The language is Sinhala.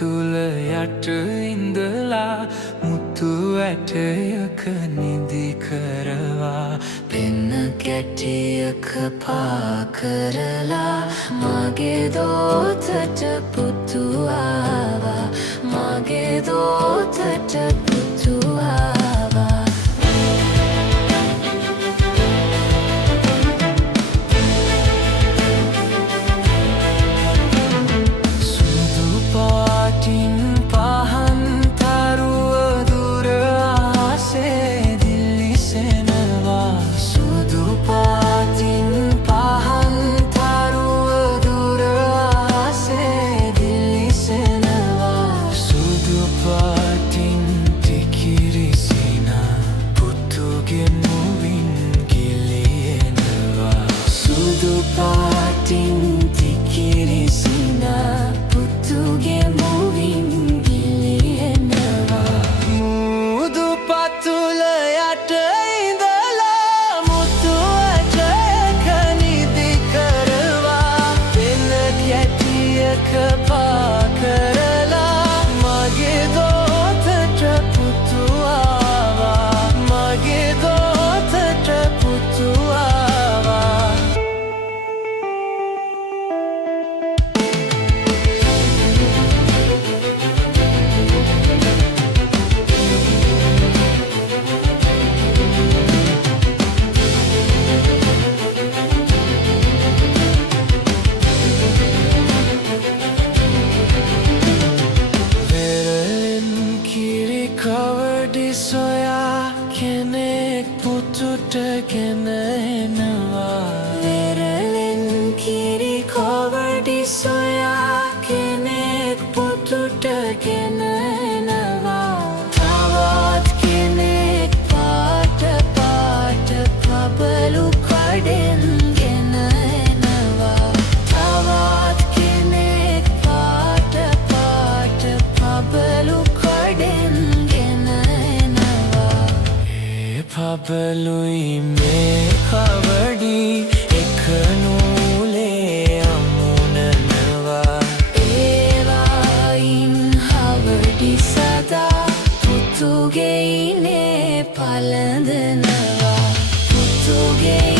තුල යට ඉඳලා මුතු ඇටයක නිදි කරවා පෙන්න කැටියක පා කරලා මගේ දෝතට පුතු ආවා මගේ දෝතට පුතු ආවා කෙනෙක් පුතුට ගෙන එනවා වෙරළෙන් කිරි කවඩි සොයා කෙනෙක් පුතුට ගෙන එනවා තවත් කෙනෙක් පාට පාට පබලු කඩෙන් ගෙන එනවා තවත් කෙනෙක් පාට පාට පබලු කඩෙන් පබලුයි මේ කවඩි එක නූලේ අමුණනවා ඒවායින් හවඩි සදා පුතුගේ ඉනේ පලඳනවා පුතුගේ